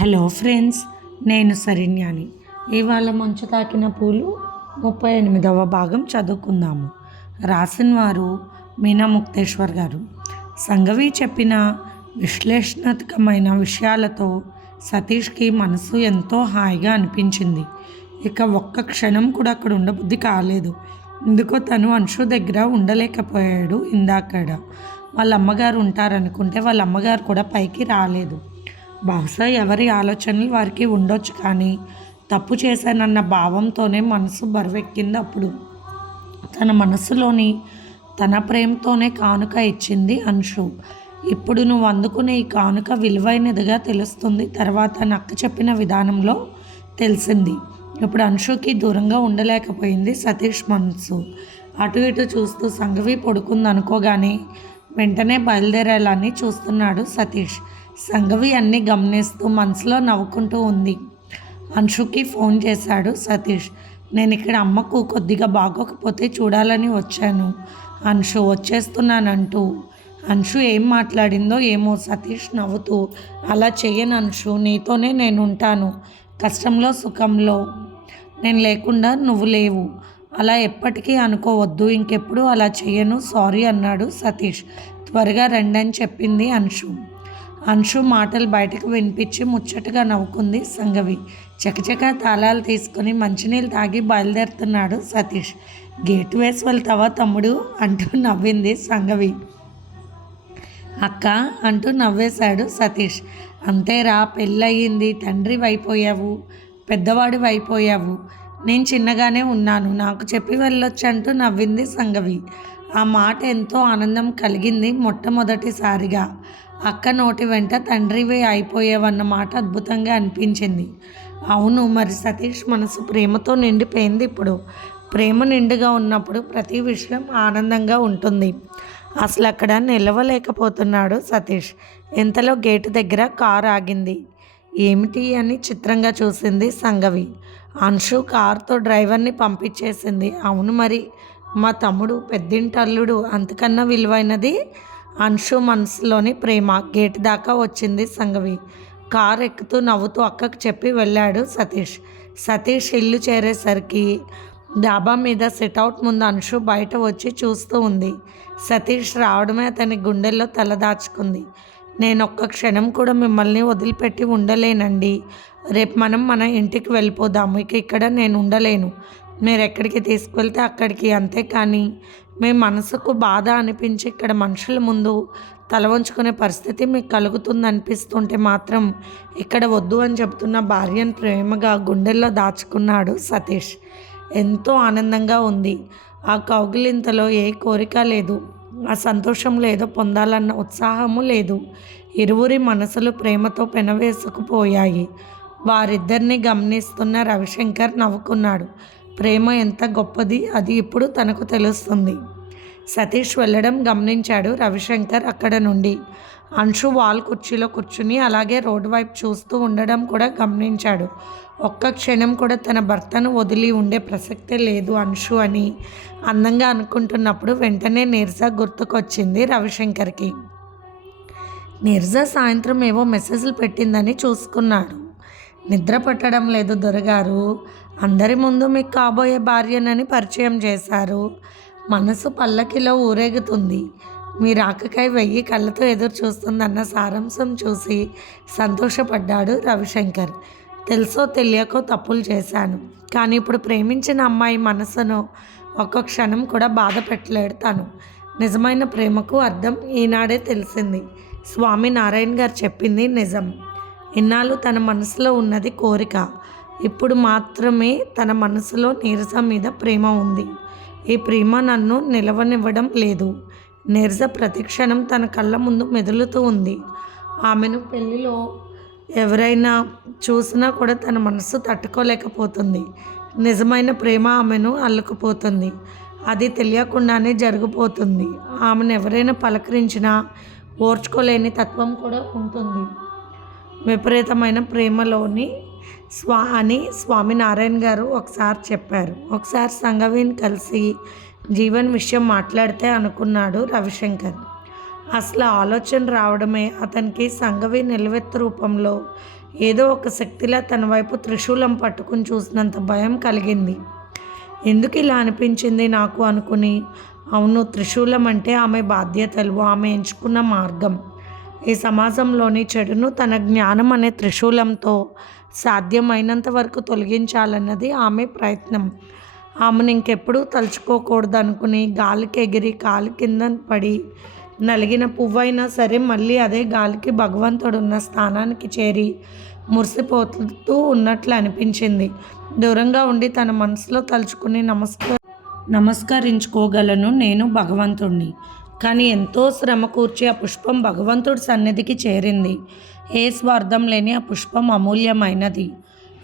Hello friends నేను సరిన్యాని. ఇవాళ మంచు తాకిన పూలు ముప్పై ఎనిమిదవ భాగం చదువుకుందాము. రాసిన వారు మీనా ముక్తేశ్వర్ గారు. సంగవి చెప్పిన విశ్లేషణాత్మకమైన విషయాలతో సతీష్కి మనసు ఎంతో హాయిగా అనిపించింది. ఇక ఒక్క క్షణం కూడా అక్కడ ఉండబుద్ధి కాలేదు. ఎందుకో తను అంశు దగ్గర ఉండలేకపోయాడు ఇందాకడ. వాళ్ళ అమ్మగారు ఉంటారనుకుంటే వాళ్ళ అమ్మగారు కూడా పైకి రాలేదు. బహుశా ఎవరి ఆలోచనలు వారికి ఉండొచ్చు కానీ తప్పు చేశానన్న భావంతోనే మనసు బరువెక్కింది అప్పుడు తన మనసులోని తన ప్రేమతోనే కానుక ఇచ్చింది అంశు. ఇప్పుడు నువ్వు అందుకునే ఈ కానుక విలువైనదిగా తెలుస్తుంది. తర్వాత నక్క చెప్పిన విధానంలో తెలిసింది. ఇప్పుడు అంశుకి దూరంగా ఉండలేకపోయింది సతీష్ మనసు. అటు ఇటు చూస్తూ సంఘవి పడుకుంది అనుకోగానే వెంటనే బయలుదేరాలని చూస్తున్నాడు సతీష్. సంగవి అన్నీ గమనిస్తూ మనసులో నవ్వుకుంటూ ఉంది. అంశుకి ఫోన్ చేశాడు సతీష్. నేను ఇక్కడ అమ్మకు కొద్దిగా బాగోకపోతే చూడాలని వచ్చాను. అంశు వచ్చేస్తున్నానంటూ. అంశు ఏం మాట్లాడిందో ఏమో సతీష్ నవ్వుతూ. అలా చేయను అంశు నీతోనే నేను ఉంటాను కష్టంలో సుఖంలో. నేను లేకుండా నువ్వు లేవు. అలా ఎప్పటికీ అనుకోవద్దు ఇంకెప్పుడు అలా చేయను. సారీ అన్నాడు సతీష్. త్వరగా రండి అని చెప్పింది అంశు. అంశు మాటలు బయటకు వినిపించి ముచ్చటగా నవ్వుకుంది సంగవి. చకచక తాళాలు తీసుకుని మంచినీళ్ళు తాగి బయలుదేరుతున్నాడు సతీష్. గేట్ వేసి వెళ్తావా తమ్ముడు? అంటూ నవ్వింది సంగవి. అక్క అంటూ నవ్వేశాడు సతీష్. అంతేరా పెళ్ళయింది తండ్రి అయిపోయావు పెద్దవాడు అయిపోయావు నేను చిన్నగానే ఉన్నాను నాకు చెప్పి వెళ్ళొచ్చు అంటూ నవ్వింది సంగవి. ఆ మాట ఎంతో ఆనందం కలిగింది మొట్టమొదటిసారిగా. అక్క నోటి వెంట తండ్రివే అయిపోయావన్న మాట అద్భుతంగా అనిపించింది. అవును మరి సతీష్ మనసు ప్రేమతో నిండిపోయింది ఇప్పుడు. ప్రేమ నిండుగా ఉన్నప్పుడు ప్రతి విషయం ఆనందంగా ఉంటుంది. అసలు అక్కడ నిలవలేకపోతున్నాడు సతీష్. ఇంతలో గేటు దగ్గర కారు ఆగింది. ఏమిటి అని చిత్రంగా చూసింది సంగవి. అంశు కారుతో డ్రైవర్ని పంపించేసింది. అవును మరి మా తమ్ముడు పెద్దింటల్లుడు. అంతకన్నా విలువైనది? అంశు మనసులోని ప్రేమ. గేట్ దాకా వచ్చింది సంగవి. కారు ఎక్కుతూ నవ్వుతూ అక్కకు చెప్పి వెళ్ళాడు సతీష్. సతీష్ ఇల్లు చేరేసరికి డాబా మీద సిట్అవుట్ ముందు అంశు బయట వచ్చి చూస్తూ ఉంది. సతీష్ రావడమే అతని గుండెల్లో తలదాచుకుంది నేను ఒక్క క్షణం కూడా మిమ్మల్ని వదిలిపెట్టి ఉండలేనండి. రేపు మనం మన ఇంటికి వెళ్ళిపోదాము. ఇక ఇక్కడ నేను ఉండలేను. మీరు ఎక్కడికి తీసుకువెళ్తే అక్కడికి అంతే కానీ మీ మనసుకు బాధ అనిపించి ఇక్కడ మనుషుల ముందు తల వంచుకునే పరిస్థితి మీకు కలుగుతుంది అనిపిస్తుంటే మాత్రం ఇక్కడ వద్దు అని చెప్తున్న భార్యను ప్రేమగా గుండెల్లో దాచుకున్నాడు సతీష్. ఎంతో ఆనందంగా ఉంది. ఆ కౌగిలింతలో ఏ కోరిక లేదు. ఆ సంతోషం లేదో. పొందాలన్న ఉత్సాహము లేదు. ఇరువురి మనసులు ప్రేమతో పెనవేసుకుపోయాయి. వారిద్దరిని గమనిస్తున్న రవిశంకర్ నవ్వుకున్నాడు. ప్రేమ ఎంత గొప్పది అది ఇప్పుడు తనకు తెలుస్తుంది. సతీష్ వెళ్ళడం గమనించాడు రవిశంకర్ అక్కడ నుండి. అంశు వాల్ కుర్చీలో కూర్చుని అలాగే రోడ్డు వైపు చూస్తూ ఉండడం కూడా గమనించాడు. ఒక్క క్షణం కూడా తన భర్తను వదిలి ఉండే ప్రసక్తే లేదు అంశు అని అందంగా అనుకుంటున్నప్పుడు వెంటనే నీరజ గుర్తుకొచ్చింది రవిశంకర్కి. నీరజ సాయంత్రం ఏవో మెసేజ్లు పెట్టిందని చూసుకున్నాడు. నిద్ర పట్టడం లేదు దొరగారు. అందరి ముందు మీకు కాబోయే భార్యనని పరిచయం చేశారు. మనసు పల్లకిలో ఊరేగుతుంది. మీ రాకకై వెయ్యి కళ్ళతో ఎదురు చూస్తుందన్న సారాంశం చూసి సంతోషపడ్డాడు రవిశంకర్. తెలుసో తెలియకో తప్పులు చేశాను. కానీ ఇప్పుడు ప్రేమించిన అమ్మాయి మనసును ఒక్క క్షణం కూడా బాధ పెట్టలేడు తను. నిజమైన ప్రేమకు అర్థం ఈనాడే తెలిసింది. స్వామి నారాయణ గారు చెప్పింది నిజం. ఇన్నాళ్ళు తన మనసులో ఉన్నది కోరిక. ఇప్పుడు మాత్రమే తన మనసులో నీరజ మీద ప్రేమ ఉంది. ఈ ప్రేమ నన్ను నిలవనివ్వడం లేదు. నీరజ ప్రతిక్షణం తన కళ్ళ ముందు మెదులుతూ ఉంది. ఆమెను పెళ్ళిలో ఎవరైనా చూసినా కూడా తన మనసు తట్టుకోలేకపోతుంది. నిజమైన ప్రేమ ఆమెను అల్లుకుపోతుంది. అది తెలియకుండానే జరిగిపోతుంది. ఆమెను ఎవరైనా పలకరించినా ఓర్చుకోలేని తత్వం కూడా ఉంటుంది. విపరీతమైన ప్రేమలోని స్వా అని స్వామినారాయణ గారు ఒకసారి చెప్పారు. ఒకసారి సంగవిని కలిసి జీవన్ విషయం మాట్లాడితే అనుకున్నాడు రవిశంకర్. అసలు ఆలోచన రావడమే అతనికి సంగవి నిలువెత్తు రూపంలో ఏదో ఒక శక్తిలా తన వైపు త్రిశూలం పట్టుకుని చూసినంత భయం కలిగింది. ఎందుకు ఇలా అనిపించింది నాకు అనుకుని అవును త్రిశూలం అంటే ఆమె బాధ్యతలు ఆమె ఎంచుకున్న మార్గం. ఈ సమాజంలోని చెడును తన జ్ఞానం అనే త్రిశూలంతో సాధ్యమైనంత వరకు తొలగించాలన్నది ఆమె ప్రయత్నం. ఆమెను ఇంకెప్పుడూ తలుచుకోకూడదు అనుకుని గాలికి ఎగిరి కాలు కింద పడి నలిగిన పువ్వైనా సరే మళ్ళీ అదే గాలికి భగవంతుడు ఉన్న స్థానానికి చేరి మురిసిపోతూ ఉన్నట్లు అనిపించింది. దూరంగా ఉండి తన మనసులో తలుచుకుని నమస్క నమస్కరించుకోగలను నేను భగవంతుణ్ణి. కానీ ఎంతో శ్రమ కూర్చి ఆ పుష్పం భగవంతుడి సన్నిధికి చేరింది. ఏ స్వార్థం లేని ఆ పుష్పం అమూల్యమైనది.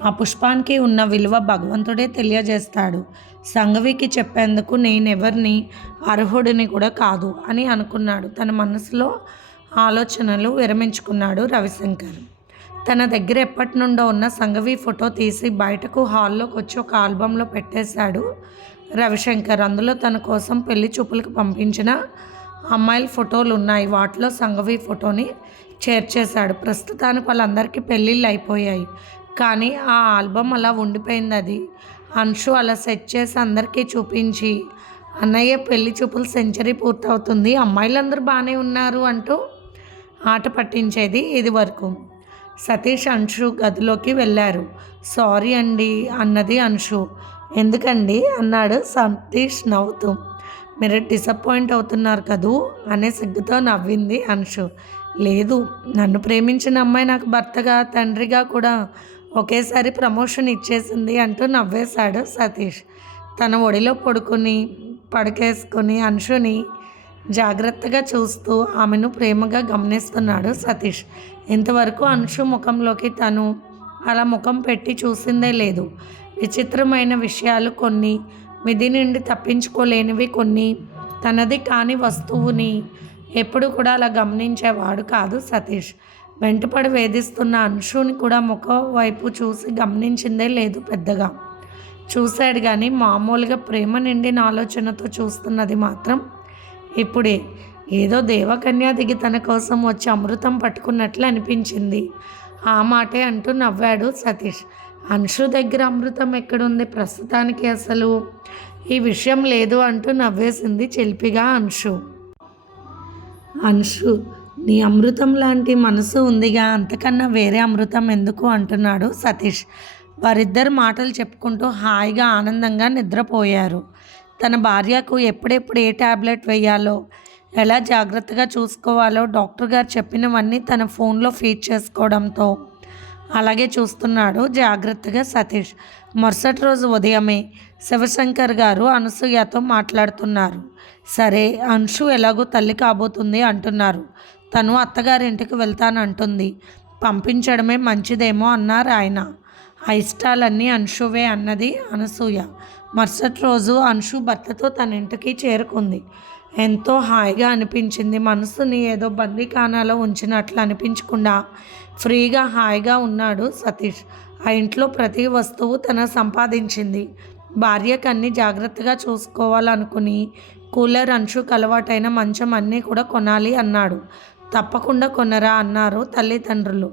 ఆ పుష్పానికి ఉన్న విలువ భగవంతుడే తెలియజేస్తాడు. సంఘవికి చెప్పేందుకు నేనెవరిని అర్హుడిని కూడా కాదు అని అనుకున్నాడు. తన మనసులో ఆలోచనలు విరమించుకున్నాడు రవిశంకర్. తన దగ్గర ఎప్పటి నుండో ఉన్న సంఘవి ఫోటో తీసి బయటకు హాల్లోకి వచ్చి ఒక ఆల్బంలో పెట్టేశాడు రవిశంకర్. అందులో తన కోసం పెళ్ళి చూపులకు పంపించిన అమ్మాయిల ఫోటోలు ఉన్నాయి వాటిలో సంఘవి ఫోటోని చేర్చేశాడు. ప్రస్తుతానికి వాళ్ళందరికీ పెళ్ళిళ్ళు అయిపోయాయి. కానీ ఆ ఆల్బమ్ అలా ఉండిపోయింది అది. అంశు అలా సెట్ చేసి అందరికీ చూపించి అన్నయ్య పెళ్ళి చూపులు సెంచరీ పూర్తవుతుంది. అమ్మాయిలందరూ బాగానే ఉన్నారు అంటూ ఆట పట్టించేది ఇది వరకు. సతీష్ అంశు గదిలోకి వెళ్ళారు. సారీ అండి అన్నది అంశు. ఎందుకండి? అన్నాడు సతీష్ నవ్వుతూ. మీరు డిసప్పాయింట్ అవుతున్నారు కదూ? అనే సిగ్గుతో నవ్వింది అంశు. లేదు. నన్ను ప్రేమించిన అమ్మాయి నాకు భర్తగా తండ్రిగా కూడా ఒకేసారి ప్రమోషన్ ఇచ్చేసింది అంటూ నవ్వేశాడు సతీష్. తన ఒడిలో పడుకుని పడకేసుకుని అంశుని జాగ్రత్తగా చూస్తూ ఆమెను ప్రేమగా గమనిస్తున్నాడు సతీష్. ఇంతవరకు అంశు ముఖంలోకి తను అలా ముఖం పెట్టి చూసిందే లేదు. విచిత్రమైన విషయాలు కొన్ని విధి నుండి తప్పించుకోలేనివి కొన్ని తనది కాని వస్తువుని ఎప్పుడు కూడా అలా గమనించేవాడు కాదు సతీష్. వెంటపడి వేధిస్తున్న అంశుని కూడా ముఖం వైపు చూసి గమనించిందే లేదు పెద్దగా. చూశాడు కానీ మామూలుగా ప్రేమ నిండిన ఆలోచనతో చూస్తున్నది మాత్రం ఇప్పుడే. ఏదో దేవకన్య దిగి తన కోసం వచ్చి అమృతం పట్టుకున్నట్లు అనిపించింది. ఆ మాటే అంటూ నవ్వాడు సతీష్. అంశు దగ్గర అమృతం ఎక్కడుంది? ప్రస్తుతానికి అసలు ఈ విషయం లేదు అంటూ నవ్వేసింది చెల్పిగా అంశు. అంశు నీ అమృతం లాంటి మనసు ఉందిగా అంతకన్నా వేరే అమృతం ఎందుకు అంటున్నాడు సతీష్. వారిద్దరు మాటలు చెప్పుకుంటూ హాయిగా ఆనందంగా నిద్రపోయారు. తన భార్యకు ఎప్పుడెప్పుడు ఏ ట్యాబ్లెట్ వేయాలో ఎలా జాగ్రత్తగా చూసుకోవాలో డాక్టర్ గారు చెప్పినవన్నీ తన ఫోన్లో ఫీడ్ చేసుకోవడంతో అలాగే చూస్తున్నాడు జాగ్రత్తగా సతీష్. మరుసటి రోజు ఉదయమే శివశంకర్ గారు అనసూయతో మాట్లాడుతున్నారు. సరే అంశు ఎలాగో తల్లి కాబోతుంది అంటున్నారు. తను అత్తగారింటికి వెళ్తానంటుంది. పంపించడమే మంచిదేమో అన్నారు ఆయన. ఆ ఇష్టాలన్నీ అంశువే అన్నది అనసూయ. మరుసటి రోజు అంశు భర్తతో తన ఇంటికి చేరుకుంది. ఎంతో హాయిగా అనిపించింది. మనసుని ఏదో బందీఖానాలో ఉంచినట్లు అనిపించకుండా ఫ్రీగా హాయిగా ఉన్నాడు సతీష్. ఆ ఇంట్లో ప్రతి వస్తువు తన సంపాదించింది. భార్యకు అన్ని జాగ్రత్తగా చూసుకోవాలనుకుని కూలర్ అంశుకు అలవాటైన మంచం అన్నీ కూడా కొనాలి అన్నాడు. తప్పకుండా కొనరా అన్నారు తల్లిదండ్రులు.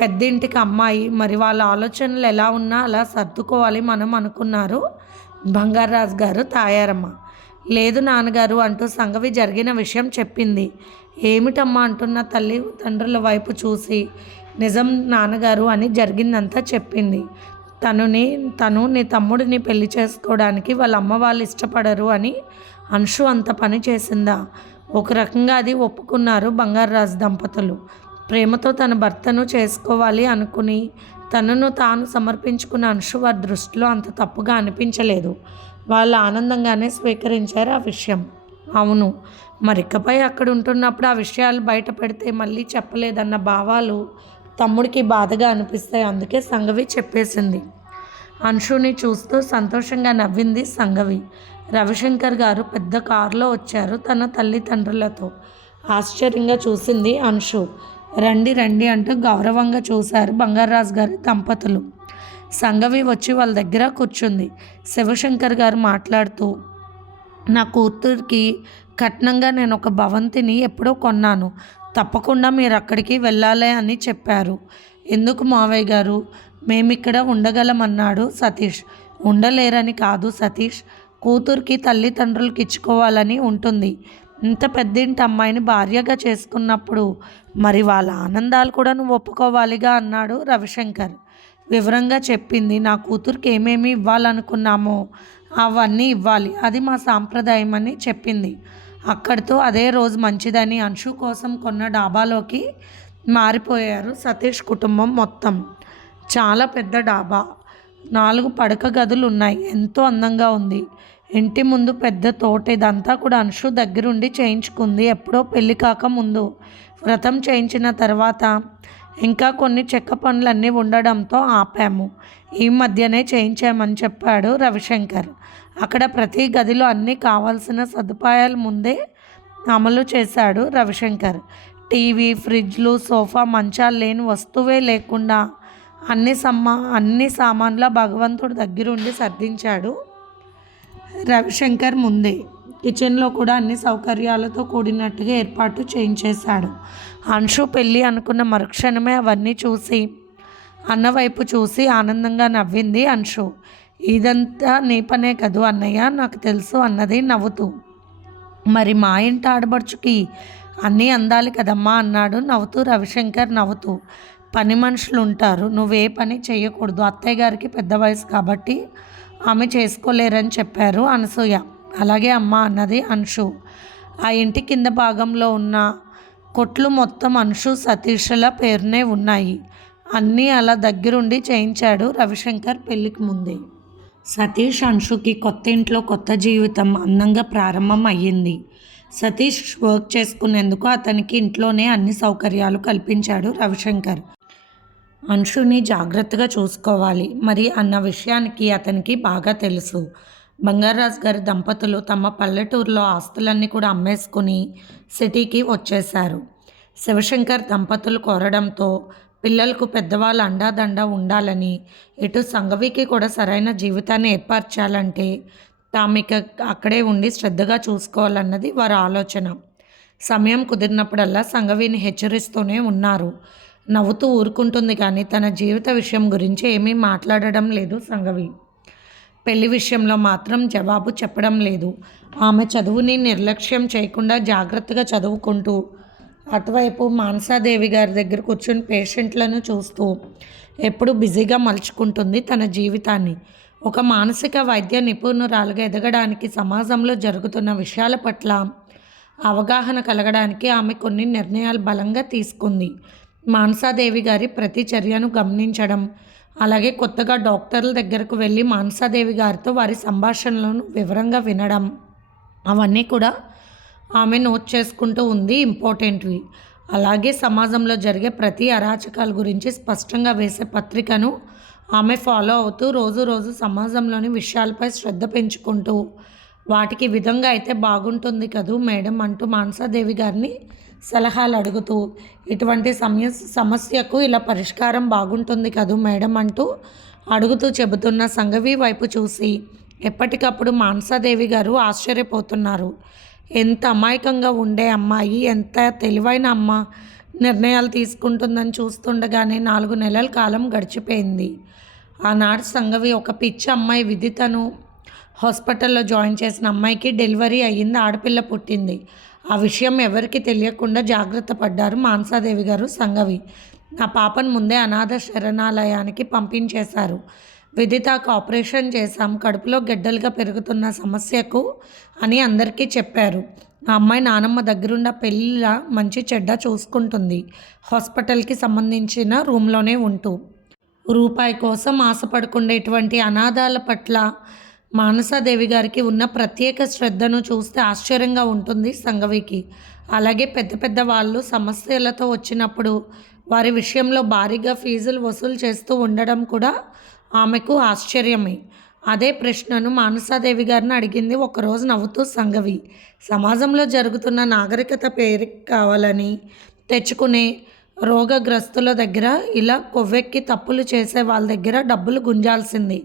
పెద్దింటికి అమ్మాయి మరి వాళ్ళ ఆలోచనలు ఎలా ఉన్నా అలా సర్దుకోవాలి మనం అనుకున్నారు బంగారాజు గారు తాయారమ్మ. లేదు నాన్నగారు అంటూ సంగవి జరిగిన విషయం చెప్పింది. ఏమిటమ్మా అంటున్న తల్లి తండ్రుల వైపు చూసి నిజం నాన్నగారు అని జరిగిందంతా చెప్పింది. తనుని తను నీ తమ్ముడిని పెళ్ళి చేసుకోవడానికి వాళ్ళ అమ్మ వాళ్ళు ఇష్టపడరు అని అంశు అంత పని చేసిందా? ఒక రకంగా అది ఒప్పుకున్నారు బంగారరాజు దంపతులు. ప్రేమతో తన భర్తను చేసుకోవాలి అనుకుని తనను తాను సమర్పించుకున్న అంశు వారి దృష్టిలో అంత తప్పుగా అనిపించలేదు. వాళ్ళు ఆనందంగానే స్వీకరించారు ఆ విషయం. అవును మరికపై అక్కడ ఉంటున్నప్పుడు ఆ విషయాలు బయట పెడితే మళ్ళీ చెప్పలేదన్న భావాలు తమ్ముడికి బాధగా అనిపిస్తాయి. అందుకే సంగవి చెప్పేసింది. అంశుని చూస్తూ సంతోషంగా నవ్వింది సంగవి. రవిశంకర్ గారు పెద్ద కారులో వచ్చారు తన తల్లిదండ్రులతో. ఆశ్చర్యంగా చూసింది అంశు. రండి రండి అంటూ గౌరవంగా చూశారు బంగారాజు గారి దంపతులు. సంగవి వచ్చి వాళ్ళ దగ్గర కూర్చుంది. శివశంకర్ గారు మాట్లాడుతూ నా కూతురికి కట్నంగా నేను ఒక భవంతిని ఎప్పుడో కొన్నాను. తప్పకుండా మీరు అక్కడికి వెళ్ళాలి అని చెప్పారు. ఎందుకు మావయ్య గారు? మేమిక్కడ ఉండగలమన్నాడు సతీష్. ఉండలేరని కాదు సతీష్. కూతురికి తల్లిదండ్రులకి ఇచ్చుకోవాలని ఉంటుంది. ఇంత పెద్దింటి అమ్మాయిని భార్యగా చేసుకున్నప్పుడు మరి వాళ్ళ ఆనందాలు కూడా నువ్వు ఒప్పుకోవాలిగా? అన్నాడు రవిశంకర్. వివరంగా చెప్పింది నా కూతురికి ఏమేమి ఇవ్వాలనుకున్నామో అవన్నీ ఇవ్వాలి. అది మా సాంప్రదాయం అని చెప్పింది. అక్కడితో అదే రోజు మంచిదని అంశు కోసం కొన్న డాబాలోకి మారిపోయారు సతీష్ కుటుంబం మొత్తం. చాలా పెద్ద డాబా. నాలుగు పడక గదులు ఉన్నాయి. ఎంతో అందంగా ఉంది. ఇంటి ముందు పెద్ద తోట. ఇదంతా కూడా అంశు దగ్గరుండి చేయించుకుంది. ఎప్పుడో పెళ్ళి కాక ముందు. వ్రతం చేయించిన తర్వాత ఇంకా కొన్ని చెక్క పనులన్నీ ఉండడంతో ఆపాము. ఈ మధ్యనే చేయించామని చెప్పాడు రవిశంకర్. అక్కడ ప్రతి గదిలో అన్నీ కావాల్సిన సదుపాయాలు ముందే అమలు చేశాడు రవిశంకర్. టీవీ ఫ్రిడ్జ్లు సోఫా మంచాలు లేని వస్తువే లేకుండా అన్ని సమ్మా అన్ని సామాన్ల భగవంతుడి దగ్గరుండి సర్దించాడు రవిశంకర్ ముందే. కిచెన్లో కూడా అన్ని సౌకర్యాలతో కూడినట్టుగా ఏర్పాటు చేయించేశాడు. అంశు పెళ్ళి అనుకున్న మరుక్షణమే అవన్నీ చూసి అన్న వైపు చూసి ఆనందంగా నవ్వింది అంశు. ఇదంతా నీ పనే కదూ అన్నయ్య. నాకు తెలుసు అన్నది నవ్వుతూ. మరి మా ఇంటి ఆడబడుచుకి అన్నీ అందాలి కదమ్మా అన్నాడు నవ్వుతూ రవిశంకర్ నవ్వుతూ. పని మనుషులు ఉంటారు నువ్వే పని చేయకూడదు అత్తయ్య గారికి పెద్ద వయసు కాబట్టి ఆమె చేసుకోలేరని చెప్పారు అనసూయ. అలాగే అమ్మ అన్నది అంశు. ఆ ఇంటి కింద భాగంలో ఉన్న కొట్లు మొత్తం అంశు సతీష్ల పేరునే ఉన్నాయి. అన్నీ అలా దగ్గరుండి చేయించాడు రవిశంకర్ పెళ్ళికి ముందే. సతీష్ అంశుకి కొత్త ఇంట్లో కొత్త జీవితం అందంగా ప్రారంభం అయ్యింది. సతీష్ వర్క్ చేసుకునేందుకు అతనికి ఇంట్లోనే అన్ని సౌకర్యాలు కల్పించాడు రవిశంకర్. అంశుని జాగ్రత్తగా చూసుకోవాలి. మరి అన్న విషయానికి అతనికి బాగా తెలుసు. బంగారాజు గారి దంపతులు తమ పల్లెటూరులో ఆస్తులన్నీ కూడా అమ్మేసుకుని సిటీకి వచ్చేశారు. శివశంకర్ దంపతులు కోరడంతో పిల్లలకు పెద్దవాళ్ళ అండాదండ ఉండాలని ఇటు సంఘవికి కూడా సరైన జీవితాన్ని ఏర్పరచాలంటే తామిక అక్కడే ఉండి శ్రద్ధగా చూసుకోవాలన్నది వారి ఆలోచన. సమయం కుదిరినప్పుడల్లా సంఘవిని హెచ్చరిస్తూనే ఉన్నారు. నవ్వుతూ ఊరుకుంటుంది కానీ తన జీవిత విషయం గురించి ఏమీ మాట్లాడడం లేదు సంఘవి పెళ్ళి విషయంలో మాత్రం జవాబు చెప్పడం లేదు. ఆమె చదువుని నిర్లక్ష్యం చేయకుండా జాగ్రత్తగా చదువుకుంటూ అటువైపు మానసాదేవి గారి దగ్గర కూర్చుని పేషెంట్లను చూస్తూ ఎప్పుడు బిజీగా మలుచుకుంటుంది తన జీవితాన్ని. ఒక మానసిక వైద్య నిపుణురాలుగా ఎదగడానికి సమాజంలో జరుగుతున్న విషయాల పట్ల అవగాహన కలగడానికి ఆమె కొన్ని నిర్ణయాలు బలంగా తీసుకుంది. మానసాదేవి గారి ప్రతి చర్యను గమనించడం అలాగే కొత్తగా డాక్టర్ల దగ్గరకు వెళ్ళి మానసాదేవి గారితో వారి సంభాషణలను వివరంగా వినడం అవన్నీ కూడా ఆమె నోట్ చేసుకుంటూ ఉంది ఇంపార్టెంట్వి. అలాగే సమాజంలో జరిగే ప్రతి అరాచకాల గురించి స్పష్టంగా వేసే పత్రికను ఆమె ఫాలో అవుతూ రోజు రోజు సమాజంలోని విషయాలపై శ్రద్ధ పెంచుకుంటూ వాటికి విధంగా అయితే బాగుంటుంది కదూ మేడం అంటూ మానసాదేవి గారిని సలహాలు అడుగుతూ ఇటువంటి సమయ సమస్యకు ఇలా పరిష్కారం బాగుంటుంది కదూ మేడం అంటూ అడుగుతూ చెబుతున్న సంఘవి వైపు చూసి ఎప్పటికప్పుడు మానసాదేవి గారు ఆశ్చర్యపోతున్నారు. ఎంత అమాయకంగా ఉండే అమ్మాయి ఎంత తెలివైన అమ్మ నిర్ణయాలు తీసుకుంటుందని చూస్తుండగానే నాలుగు నెలల కాలం గడిచిపోయింది. ఆనాడు సంగవి ఒక పిచ్చి అమ్మాయి విదితను హాస్పిటల్లో జాయిన్ చేసిన అమ్మాయికి డెలివరీ అయ్యింది ఆడపిల్ల పుట్టింది. ఆ విషయం ఎవరికి తెలియకుండా జాగ్రత్త పడ్డారు మాన్సాదేవి గారు సంగవి. ఆ పాపను ముందే అనాథ శరణాలయానికి పంపించేశారు. విదితాకు ఆపరేషన్ చేశాం. కడుపులో గెడ్డలుగా పెరుగుతున్న సమస్యకు అని అందరికీ చెప్పారు. ఆ అమ్మాయి నానమ్మ దగ్గరున్న పెళ్ళిళ్ళ మంచి చెడ్డ చూసుకుంటుంది. హాస్పిటల్కి సంబంధించిన రూమ్లోనే ఉంటూ. రూపాయి కోసం ఆశపడుకుండేటువంటి అనాథాల పట్ల మానసాదేవి గారికి ఉన్న ప్రత్యేక శ్రద్ధను చూస్తే ఆశ్చర్యంగా ఉంటుంది సంగవికి. అలాగే పెద్ద పెద్ద వాళ్ళు సమస్యలతో వచ్చినప్పుడు వారి విషయంలో భారీగా ఫీజులు వసూలు చేస్తూ ఉండడం కూడా ఆమెకు ఆశ్చర్యమే. అదే ప్రశ్నను మానసాదేవి గారిని అడిగింది ఒకరోజు నవ్వుతూ సంగవి. సమాజంలో జరుగుతున్న నాగరికత పేరు కావాలని తెచ్చుకునే రోగగ్రస్తుల దగ్గర ఇలా కొవ్వెక్కి తప్పులు చేసే వాళ్ళ దగ్గర డబ్బులు గుంజాల్సింది.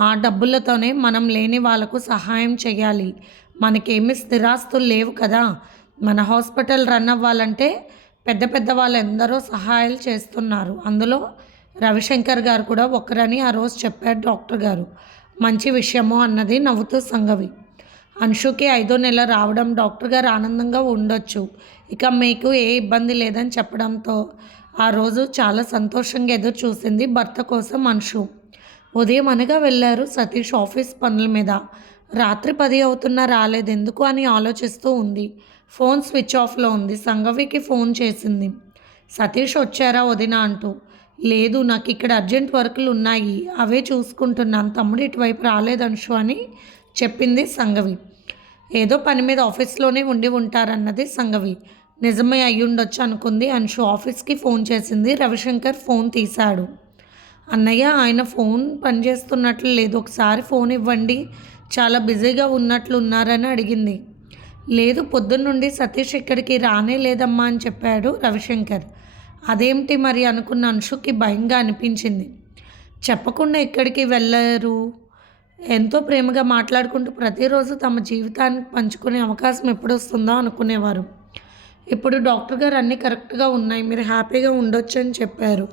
ఆ డబ్బులతోనే మనం లేని వాళ్ళకు సహాయం చేయాలి. మనకేమి స్థిరాస్తులు లేవు కదా. మన హాస్పిటల్ రన్ అవ్వాలంటే పెద్ద పెద్ద వాళ్ళందరూ సహాయాలు చేస్తున్నారు. అందులో రవిశంకర్ గారు కూడా ఒకరని ఆ రోజు చెప్పారు డాక్టర్ గారు. మంచి విషయము అన్నది నవ్వుతూ సంగవి. అంశుకి ఐదో నెల రావడం డాక్టర్ గారు ఆనందంగా ఉండొచ్చు. ఇక మీకు ఏ ఇబ్బంది లేదని చెప్పడంతో ఆ రోజు చాలా సంతోషంగా ఎదురు చూసింది భర్త కోసం అంశు ఉదయం అనగా వెళ్ళారు సతీష్ ఆఫీస్ పనుల మీద. రాత్రి పది అవుతున్నా రాలేదు. ఎందుకు అని ఆలోచిస్తూ ఉంది. ఫోన్ స్విచ్ ఆఫ్లో ఉంది. సంగవికి ఫోన్ చేసింది. సతీష్ వచ్చారా వదిన అంటూ. లేదు నాకు ఇక్కడ అర్జెంట్ వర్కులు ఉన్నాయి అవే చూసుకుంటున్నాను. తమ్ముడు ఇటువైపు రాలేదు అంశు అని చెప్పింది సంగవి. ఏదో పని మీద ఆఫీస్లోనే ఉండి ఉంటారన్నది సంగవి. నిజమే అయ్యుండొచ్చు అనుకుంది అంశు ఆఫీస్కి ఫోన్ చేసింది. రవిశంకర్ ఫోన్ తీశాడు. అన్నయ్య ఆయన ఫోన్ పనిచేస్తున్నట్లు లేదు. ఒకసారి ఫోన్ ఇవ్వండి. చాలా బిజీగా ఉన్నట్లు ఉన్నారని అడిగింది. లేదు పొద్దున్నుండి సతీష్ ఇక్కడికి రానే లేదమ్మా అని చెప్పాడు రవిశంకర్. అదేమిటి మరి అనుకున్న అంశుకి భయంగా అనిపించింది? చెప్పకుండా ఎక్కడికి వెళ్ళరు? ఎంతో ప్రేమగా మాట్లాడుకుంటూ ప్రతిరోజు తమ జీవితాన్ని పంచుకునే అవకాశం ఎప్పుడు వస్తుందో అనుకునేవారు. ఇప్పుడు డాక్టర్ గారు అన్నీ కరెక్ట్గా ఉన్నాయి మీరు హ్యాపీగా ఉండొచ్చు అని చెప్పారు.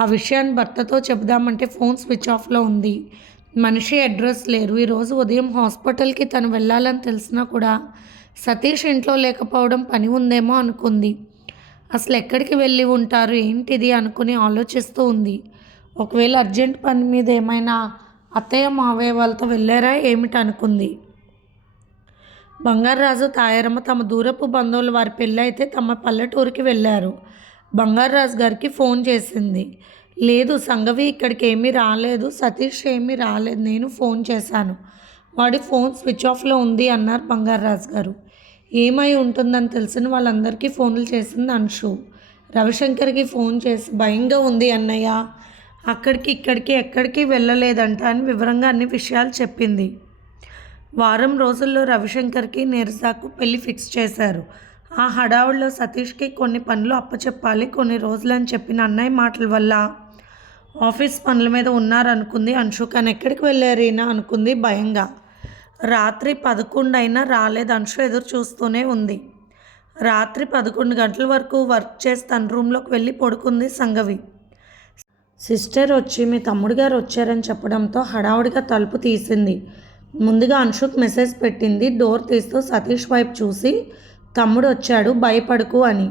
ఆ విషయాన్ని భర్తతో చెబుదామంటే ఫోన్ స్విచ్ ఆఫ్లో ఉంది. మనిషి అడ్రస్ లేరు. ఈరోజు ఉదయం హాస్పిటల్కి తను వెళ్ళాలని తెలిసినా కూడా సతీష్ ఇంట్లో లేకపోవడం పని ఉందేమో అనుకుంది. అసలు ఎక్కడికి వెళ్ళి ఉంటారు? ఏంటిది? అనుకుని ఆలోచిస్తూ ఉంది. ఒకవేళ అర్జెంట్ పని మీద ఏమైనా అత్తయ్య మావయ్య వాళ్ళతో వెళ్ళారా? ఏమిటి? అనుకుంది. బంగారాజు తాయారమ్మ తమ దూరపు బంధువులు వారి పెళ్ళి అయితే తమ పల్లెటూరికి వెళ్ళారు. బంగారరాజు గారికి ఫోన్ చేసింది. లేదు సంగవి ఇక్కడికి ఏమీ రాలేదు. సతీష్ ఏమీ రాలేదు. నేను ఫోన్ చేశాను. వాడి ఫోన్ స్విచ్ ఆఫ్లో ఉంది అన్నారు బంగారరాజు గారు. ఏమై ఉంటుందని తెలిసిన వాళ్ళందరికీ ఫోన్లు చేసింది అంశు. రవిశంకర్కి ఫోన్ చేసి భయంగా ఉంది అన్నయ్య. అక్కడికి ఇక్కడికి ఎక్కడికి వెళ్ళలేదంట అని వివరంగా అన్ని విషయాలు చెప్పింది. వారం రోజుల్లో రవిశంకర్కి నీరజాకు పెళ్ళి ఫిక్స్ చేశారు. ఆ హడావుల్లో సతీష్కి కొన్ని పనులు అప్పచెప్పాలి కొన్ని రోజులు అని చెప్పిన అన్నయ్య మాటల వల్ల. ఆఫీస్ పనుల మీద ఉన్నారనుకుంది అంశు కానీ ఎక్కడికి వెళ్ళారు అనుకుంది భయంగా. రాత్రి పదకొండు అయినా రాలేదు. అంశు ఎదురు చూస్తూనే ఉంది. రాత్రి పదకొండు గంటల వరకు వర్క్ చేసి తన రూమ్లోకి వెళ్ళి పడుకుంది సంగవి. సిస్టర్ వచ్చి మీ తమ్ముడు గారు వచ్చారని చెప్పడంతో హడావుడిగా తలుపు తీసింది. ముందుగా అంశుక్ మెసేజ్ పెట్టింది. డోర్ తీస్తూ సతీష్ వైపు చూసి తమ్ముడు వచ్చాడు భయపడకు అని.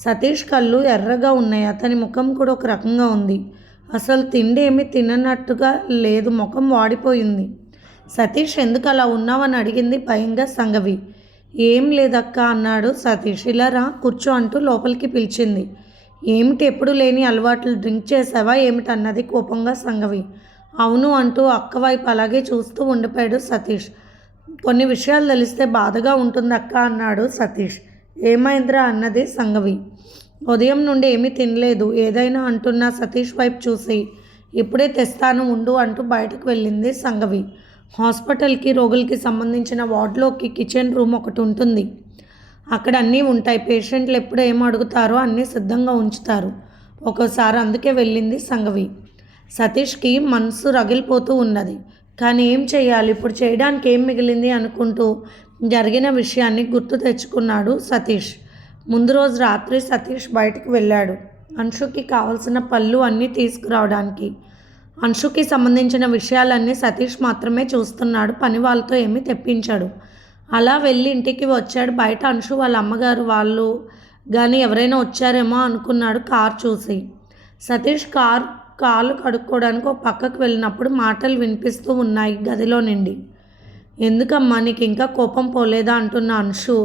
సతీష్ కళ్ళు ఎర్రగా ఉన్నాయి. అతని ముఖం కూడా ఒక రకంగా ఉంది. అసలు తిండి ఏమీ తిననట్టుగా లేదు. ముఖం వాడిపోయింది. సతీష్ ఎందుకు అలా ఉన్నావని అడిగింది భయంగా సంగవి. ఏం లేదక్క అన్నాడు సతీష్. ఇలా రా కూర్చో అంటూ లోపలికి పిలిచింది. ఏమిటి ఎప్పుడు లేని అలవాట్లు డ్రింక్ చేసావా? ఏమిటన్నది కోపంగా సంగవి. అవును అంటూ అక్క వైపు అలాగే చూస్తూ ఉండిపోయాడు సతీష్. కొన్ని విషయాలు తెలిస్తే బాధగా ఉంటుంది అక్క అన్నాడు సతీష్. ఏమైందిరా అన్నది సంగవి. ఉదయం నుండి ఏమీ తినలేదు. ఏదైనా అంటున్నా సతీష్ వైపు చూసి ఇప్పుడే తెస్తాను ఉండు అంటూ బయటకు వెళ్ళింది సంగవి. హాస్పిటల్కి రోగులకి సంబంధించిన వార్డులోకి కిచెన్ రూమ్ ఒకటి ఉంటుంది. అక్కడ అన్నీ ఉంటాయి. పేషెంట్లు ఎప్పుడు ఏం అడుగుతారో అన్నీ సిద్ధంగా ఉంచుతారు. ఒక్కోసారి అందుకే వెళ్ళింది సంగవి. సతీష్కి మనసు రగిలిపోతూ ఉన్నది. కానీ ఏం చేయాలి? ఇప్పుడు చేయడానికి ఏం మిగిలింది అనుకుంటూ జరిగిన విషయాన్ని గుర్తు తెచ్చుకున్నాడు సతీష్. ముందు రోజు రాత్రి సతీష్ బయటకు వెళ్ళాడు. అంశుకి కావలసిన పళ్ళు అన్నీ తీసుకురావడానికి. అంశుకి సంబంధించిన విషయాలన్నీ సతీష్ మాత్రమే చూస్తున్నాడు. పని వాళ్ళతో ఏమీ తెప్పించాడు. అలా వెళ్ళి ఇంటికి వచ్చాడు. బయట అంశు వాళ్ళ అమ్మగారు వాళ్ళు కానీ ఎవరైనా వచ్చారేమో అనుకున్నాడు కార్ చూసి. సతీష్ కార్ కాలు కడుక్కోవడానికి ఒక పక్కకు వెళ్ళినప్పుడు మాటలు వినిపిస్తూ ఉన్నాయి గదిలో నుండి. ఎందుకమ్మా నీకు ఇంకా కోపం పోలేదా అంటున్న అంశు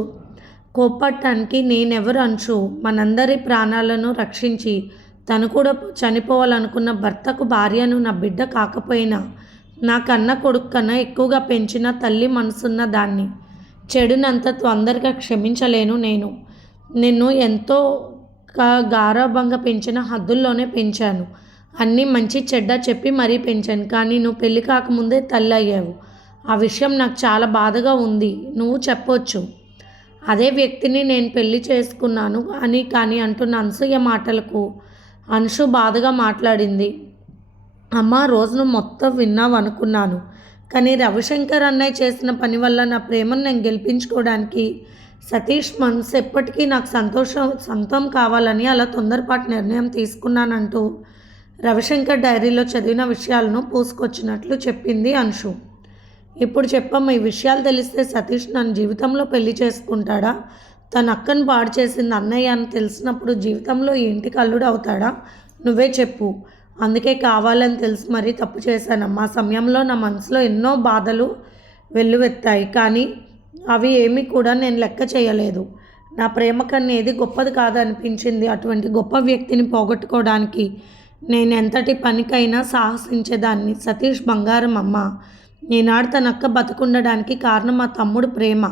కోప్పట్టానికి నేనెవరు అంశు మనందరి ప్రాణాలను రక్షించి తను కూడా చనిపోవాలనుకున్న భర్తకు భార్యను నా బిడ్డ కాకపోయినా నా కన్న కొడుకు కన్నా ఎక్కువగా పెంచిన తల్లి మనసున్న దాన్ని చెడునంత తొందరగా క్షమించలేను నేను. నిన్ను ఎంతో గా- పెంచిన హద్దుల్లోనే పెంచాను. అన్నీ మంచి చెడ్డ చెప్పి మరీ పెంచాను. కానీ నువ్వు పెళ్ళి కాకముందే తల్లి అయ్యావు. ఆ విషయం నాకు చాలా బాధగా ఉంది. నువ్వు చెప్పొచ్చు. అదే వ్యక్తిని నేను పెళ్ళి చేసుకున్నాను. అని కానీ అంటున్న అనసూయ మాటలకు అంశు బాధగా మాట్లాడింది. అమ్మ రోజును మొత్తం విన్నావు అనుకున్నాను. కానీ రవిశంకర్ అన్నయ్య చేసిన పని వల్ల నా ప్రేమను నేను గెలిపించుకోవడానికి సతీష్ మనసు ఎప్పటికీ నాకు సంతోషం సొంతం కావాలని అలా తొందరపాటు నిర్ణయం తీసుకున్నానంటూ రవిశంకర్ డైరీలో చదివిన విషయాలను పూసుకొచ్చినట్లు చెప్పింది అంశు ఇప్పుడు చెప్పమ్మ ఈ విషయాలు తెలిస్తే సతీష్ నన్ను జీవితంలో పెళ్ళి చేసుకుంటాడా? తన అక్కను పాడు చేసింది అన్నయ్య అని తెలిసినప్పుడు జీవితంలో ఈ కల్లుడు అల్లుడు అవుతాడా? నువ్వే చెప్పు. అందుకే కావాలని తెలిసి మరీ తప్పు చేశానమ్మా. ఆ సమయంలో నా మనసులో ఎన్నో బాధలు వెల్లువెత్తాయి కానీ అవి ఏమీ కూడా నేను లెక్క చేయలేదు. నా ప్రేమ కన్నా ఏది గొప్పది కాదనిపించింది. అటువంటి గొప్ప వ్యక్తిని పోగొట్టుకోవడానికి నేను ఎంతటి పనికైనా సాహసించేదాన్ని. సతీష్ బంగారం అమ్మ. ఈనాడు తన అక్క బతుకుండడానికి కారణం మా తమ్ముడు ప్రేమ.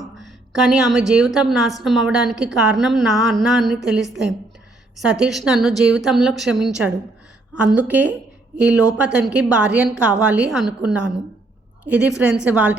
కానీ ఆమె జీవితం నాశనం అవ్వడానికి కారణం నా అన్న అని తెలిస్తే సతీష్ నన్ను జీవితంలో క్షమించాడు. అందుకే ఈ లోపు అతనికి భార్యను కావాలి అనుకున్నాను. ఇది ఫ్రెండ్స్ ఇవాళ